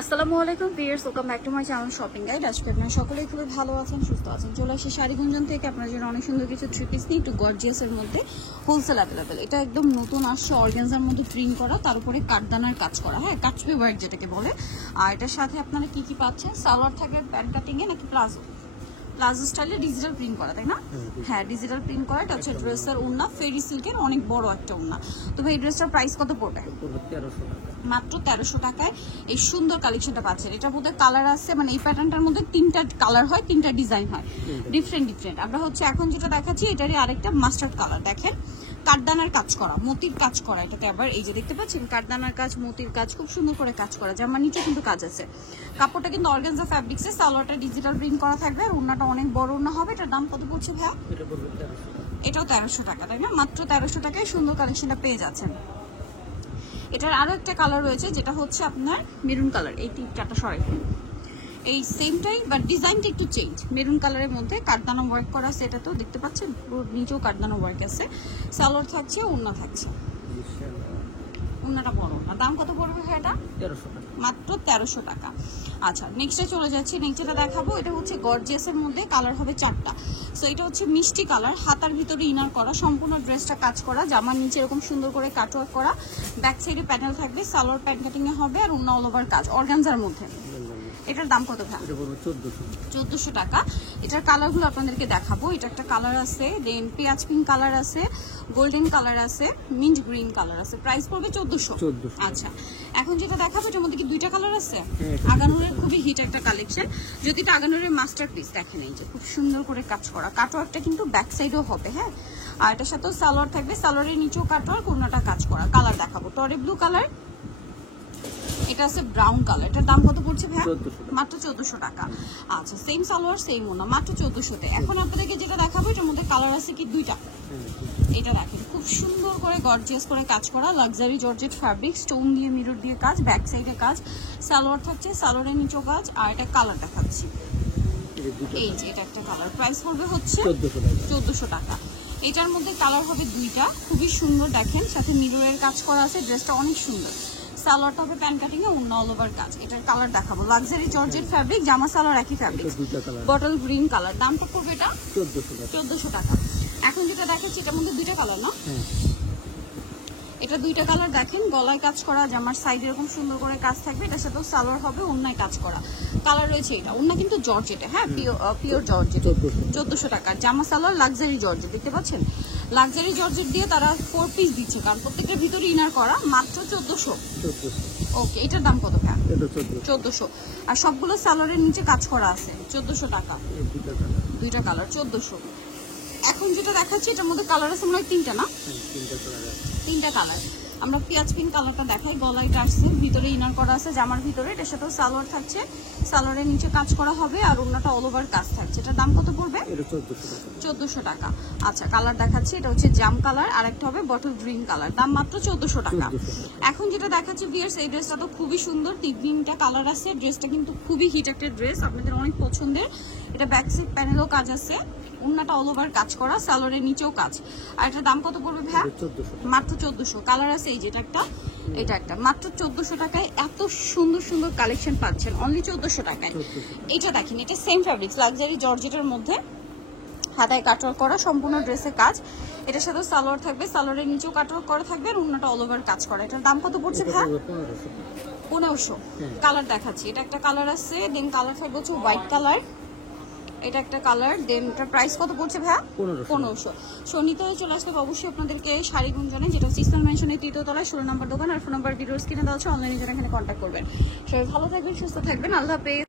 আসসালামু আলাইকুম viewers, welcome back to my channel shopping guide. আজকে আপনারা সকলেই খুবই ভালো আছেন, সুস্থ আছেন। চলে আসি শাড়িগুঞ্জন থেকে আপনার জন্য অনেক সুন্দর কিছু থ্রি পিস নিয়ে, একটু গর্জিয়াসের মধ্যে হোলসেল অ্যাভেলেবেল। এটা একদম নতুন আসছে, অর্গানজার মধ্যে প্রিন্ট করা, তার উপরে কাঠদানার কাজ করা, হ্যাঁ কাচপি ওয়ার্ক যেটাকে বলে। আর এটার সাথে আপনারা কি কি পাচ্ছেন? সালোয়ার থাকবে প্যান্ট কাটিংয়ে নাকি প্লাজো স্টাইলে ডিজিটাল প্রিন্ট করা, তাই না? হ্যাঁ, ডিজিটাল প্রিন্ট করা। এটা হচ্ছে ড্রেসের ওড়না, ফেরি সিল্কের অনেক বড় একটা ওড়না। তবে এই ড্রেসটার প্রাইস কত পড়বে? মাত্র 1300 টাকায় এই সুন্দর কালেকশনটা পাচ্ছেন। এটার মধ্যে কালার আছে, মানে এই প্যাটার্নটার মধ্যে 3টা কালার হয়, 3টা ডিজাইন হয়, ডিফারেন্ট। আমরা হচ্ছে এখন যেটা দেখাচ্ছি এটারই আরেকটা মাস্টার্ড কালার। দেখেন কাঠদানার কাজ করা, মতির কাজ করা। এটাকে আবার এই যে দেখতে পাচ্ছেন কাঠদানার কাজ, মতির কাজ, খুব সুন্দর করে কাজ করা। জামার নিচে কিন্তু কাজ আছে। কাপড়টা কিন্তু অর্গানজা ফ্যাব্রিক্সের, সালোয়ারটা ডিজিটাল প্রিন্ট করা থাকবে, আর ওড়নাটা অনেক বড় ওড়না হবে। এটার দাম কত পড়ছে ভাই? এটাও 1300 টাকা, তাই না? মাত্র 1300 টাকায় সুন্দর কালেকশনটা পেয়ে যাচ্ছেন। এটার আরো একটা কালার রয়েছে যেটা হচ্ছে আপনার মেরুন কালার। এই তিনটা সরাই এই সেমটাই, বাট ডিজাইনটা একটু চেঞ্জ। মেরুন কালারের মধ্যে কাঠদানা ওয়ার্ক করা আছে, এটা তো দেখতে পাচ্ছেন পুরো নিচেও কাঠদানা ওয়ার্ক আছে। সালোয়ার থাকছে, ওড়না থাকছে, ওড়নাটা বড় না। দাম কত পড়বে এটা? 1300 টাকা, মাত্র 1300 টাকা। আচ্ছা, নেক্সটে চলে যাচ্ছি। নেক্সটটা দেখাবো, এটা হচ্ছে গর্জিয়াসের মধ্যে, কালার হবে 4টা। সো এটা হচ্ছে মিষ্টি কালার, হাতার ভিতরে ইনার করা, সম্পূর্ণ ড্রেসটা কাজ করা, জামার নিচে এরকম সুন্দর করে কাটওয়ার্ক করা, ব্যাক সাইডে প্যানেল থাকবে, সালোয়ার প্যান্ট কাটিং এ হবে, আর ওড়না অল ওভার কাজ অর্গানজার মধ্যে। এটার দাম কত ভাই? 1400 টাকা। এটার কালারগুলো আপনাদেরকে দেখাবো। এটা একটা কালার আছে, দেন পেঁয়াজ পিঙ্ক কালার আছে, গোল্ডেন কালার আছে, মিন্ট গ্রিন কালার আছে। প্রাইস পড়বে 1400। আচ্ছা, এখন যেটা দেখাবো এটার মধ্যে কি 2টা কালার আছে? আগানুরের খুবই হিট একটা কালেকশন। যদি এটা আগানুরের মাস্টারপিস দেখেন, এই যে খুব সুন্দর করে কাজ করা, কাটওয়ার্কটা কিন্তু ব্যাক সাইডেও হবে, হ্যাঁ। আর এটার সাথেও সালোয়ার থাকবে, সালোয়ারের নিচেও কাটওয়ার্ক, কোনটা কাজ করা। কালার দেখাবো, টরে ব্লু কালার, এটা আছে ব্রাউন কালার। এটার দাম কত পড়ছে ভাই? মাত্র 1400 টাকা। আচ্ছা, সেম সালোয়ার সেম ওনা, মাত্র 1400-তে। এখন আপনাদেরকে যেটা দেখাবো এটার মধ্যে কালার আছে কি 2টা। এটা দেখেন খুব সুন্দর করে গর্জিয়াস করে কাজ করা, লাক্সারি জর্জেট ফ্যাব্রিক, স্টোন দিয়ে মিরর দিয়ে কাজ, ব্যাক সাইডে কাজ, সালোয়ার থাকছে, সালোয়ারের নিচেও কাজ। আর এটা কালার দেখাচ্ছি, এই যে এটা একটা কালার। প্রাইস পড়বে হচ্ছে 1400 টাকা। এটার মধ্যে কালার হবে 2টা, খুবই সুন্দর। দেখেন সাথে মিররের কাজ করা আছে, ড্রেসটা অনেক সুন্দর। সালোয়ারটা হবে প্যান্ট কাটিং এ, ওড়না অল ওভার কাজ। এটার কালার দেখাবো, লাক্সারি জর্জেট ফ্যাব্রিক, জামা সালোয়ার একই ফ্যাব্রিক, বটল গ্রিন কালার। দামটা পড়বে এটা 1400 টাকা। এখন যেটা দেখাচ্ছি এটার মধ্যে 2টা কালার না? এটা 2টা কালার। দেখেন গলায় কাজ করা, জামার সাইড এরকম সুন্দর করে কাজ থাকবে, এটার সাথেও সালোয়ার হবে, ওড়নায় কাজ করা। কালার রয়েছে এটা, ওড়না কিন্তু জর্জেটে, হ্যাঁ পিওর জর্জেট। 1400 টাকা জামা সালোয়ার, লাক্সারি জর্জেট। দেখতে পাচ্ছেন লাক্সারি জর্জেট দিয়ে তারা 4 পিস দিচ্ছে, কারণ প্রত্যেকটার ভিতরে ইনার করা। মাত্র 1400। ওকে, এটার দাম কত ভাই? 1400। আর সবগুলো সালোয়ারের নিচে কাজ করা আছে, 1400 টাকা। 2টা কালার 1400। এখন যেটা দেখাচ্ছি এটার মধ্যে কালার আছে মনে হয় 3টা না? 3টা কালার। আমরা পেঁয়াজ পিঙ্ক কালারটা দেখাই। গলায় আসছে, ভিতরে ইনার করা আছে, জামার ভিতরে। এটার সাথেও সালোয়ার থাকছে, সালোয়ারের নিচে কাজ করা হবে, আর ওড়নাটা অল ওভার কাজ থাকছে। এটার দাম কত পড়বে? 1400 টাকা। আচ্ছা, কালার দেখাচ্ছি, এটা হচ্ছে জাম কালার, আর একটা হবে বটল গ্রিন কালার। দাম মাত্র 1400 টাকা। এখন যেটা দেখাচ্ছি ভিউয়ার্স, এই ড্রেসটা তো খুবই সুন্দর, 3টা কালার আছে। ড্রেসটা কিন্তু খুবই হিট একটা ড্রেস, আপনাদের অনেক পছন্দের। এটা ব্যাক সাইড প্যানেলও কাজ আছে, ওড়নাটা অল ওভার কাজ করা, সালোয়ারের নিচেও কাজ। আর এটার দাম কত পড়বে ভাই? মাত্র 1400। কালার আছে এই যে এটা একটা, মাত্র 1400 টাকায় এত সুন্দর সুন্দর কালেকশন পাচ্ছেন, অনলি 1400 টাকায়। এটা দেখেন, এটা সেম ফ্যাব্রিক্স, লাক্সারি জর্জেটের মধ্যে, হাতায় কাটওয়ার্ক করা, সম্পূর্ণ ড্রেসে কাজ। এটার সাথে সালোয়ার থাকবে, সালোয়ারের নিচেও কাটওয়ার্ক করা থাকবে, আর ওড়নাটা অল ওভার কাজ করা। এটার দাম কত পড়ছে ভাই? 1500। কালার দেখাচ্ছি, এটা একটা কালার আছে, দেন কালার থাকবে হচ্ছে হোয়াইট কালার, এটা একটা কালার। দেন এটার প্রাইস কত পড়ছে ভাই? 1500। শনিতে চলে আসলে অবশ্যই আপনাদেরকে শাড়িগুঞ্জনে, যেটা হচ্ছে ইস্টার্ন মেনশনের 3য় তলায় 16 নম্বর দোকান, আর ফোন নাম্বার ভিডিওর স্ক্রিনে দেওয়া আছে, অনলাইনে যারা এখানে কন্ট্যাক্ট করবেন। সবাই ভালো থাকবেন, সুস্থ থাকবেন, আল্লাহ হাফেজ।